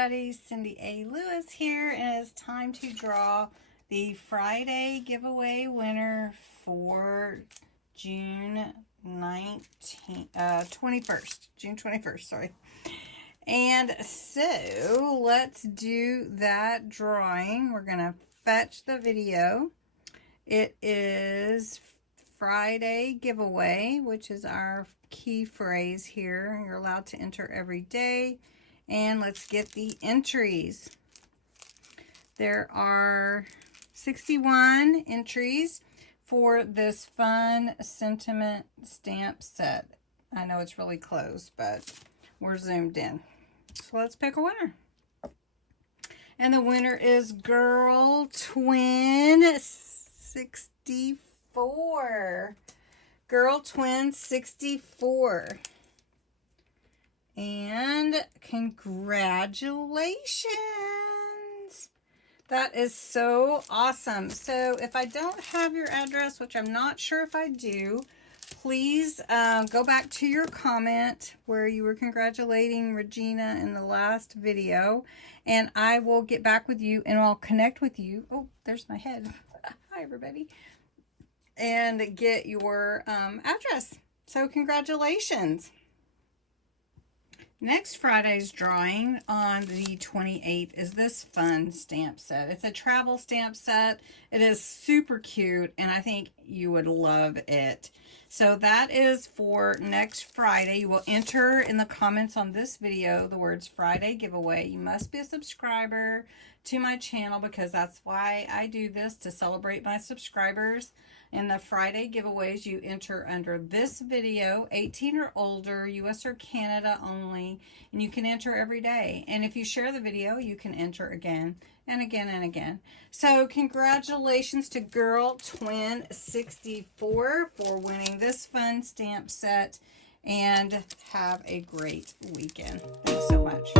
everybody, CindyALewis here, and it's time to draw the Friday giveaway winner for June 21st, sorry. And so let's do that drawing. We're gonna fetch the video. It is Friday giveaway, which is our key phrase here. You're allowed to enter every day. And let's get the entries. There are 61 entries for this fun sentiment stamp set. I know it's really close, but we're zoomed in. So let's pick a winner. And the winner is Girl Twin 64. Girl Twin 64. And congratulations. That is so awesome. So if I don't have your address, which I'm not sure if I do, please go back to your comment where you were congratulating Regina in the last video, and I will get back with you and I'll connect with you. Oh, there's my head. Hi, everybody. And get your address. So congratulations. Next Friday's drawing on the 28th is this fun stamp set. It's a travel stamp set. It is super cute, and I think you would love it. So that is for next Friday. You will enter in the comments on this video the words Friday giveaway. You must be a subscriber to my channel because that's why I do this, to celebrate my subscribers. In the Friday giveaways, you enter under this video, 18 or older, US or Canada only, and you can enter every day. And if you share the video, you can enter again and again and again. So congratulations to Girl Twin 64 for winning this fun stamp set, and have a great weekend. Thanks so much.